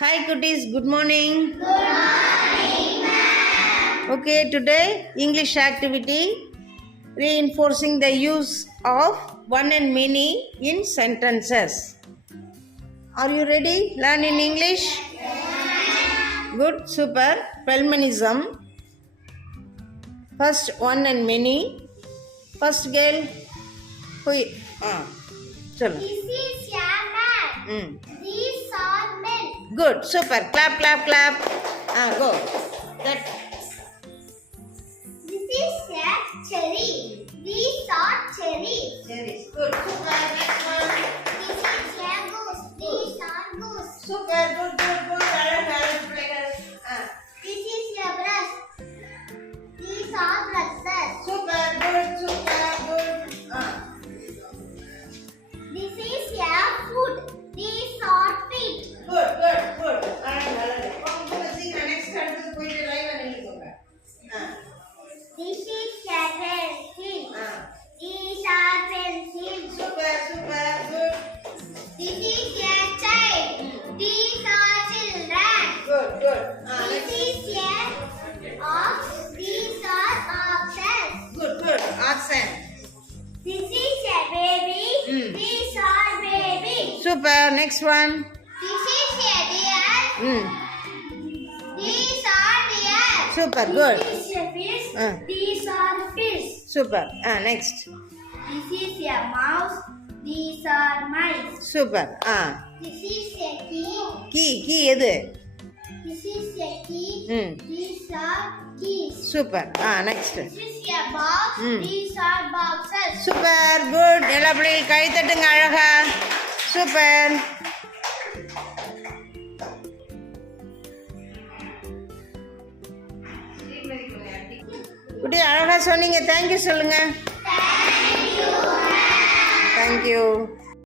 Hi cuties, good morning. Good morning, ma'am. Okay, today English activity reinforcing the use of one and many in sentences. Are you ready? Learn in English? Yes. Good, super. Feminism. First one and many. First girl. Who? Chalo. This is your man. These are men. Good, super. Clap, clap, clap. Go. That. This is a cherry. These are cherries. Cherries. Good, super. Next one. This is a goose. These are goose. Super, good, good, good. Balance. This is a brush. These are brushes. Super, good, super, good. This is a food. These are feet. Good, good, good. Next அடுத்தது போயிட்டு லைவா நில்லுங்க. This is a pencil. These are pencils. Super, super, good. This is a child. These are children. Good, good. This is a ox. These are oxen. Good, good. Oxen. This is a baby. These are babies. Super. Next one. This is a deer. These are deer. Super, good. This is a fish. These are fish. Super. Next. This is a mouse. These are mice. Super. This is a key. Key எது? This is a key. These are keys. Super. Next. This is a box. These are boxes. Super, good. எல்லா பிள்ளைகளும் கை தட்டுங்க அழகா. Super. குட்டி அழகா சொன்னீங்க. Thank you சொல்லுங்க. Thank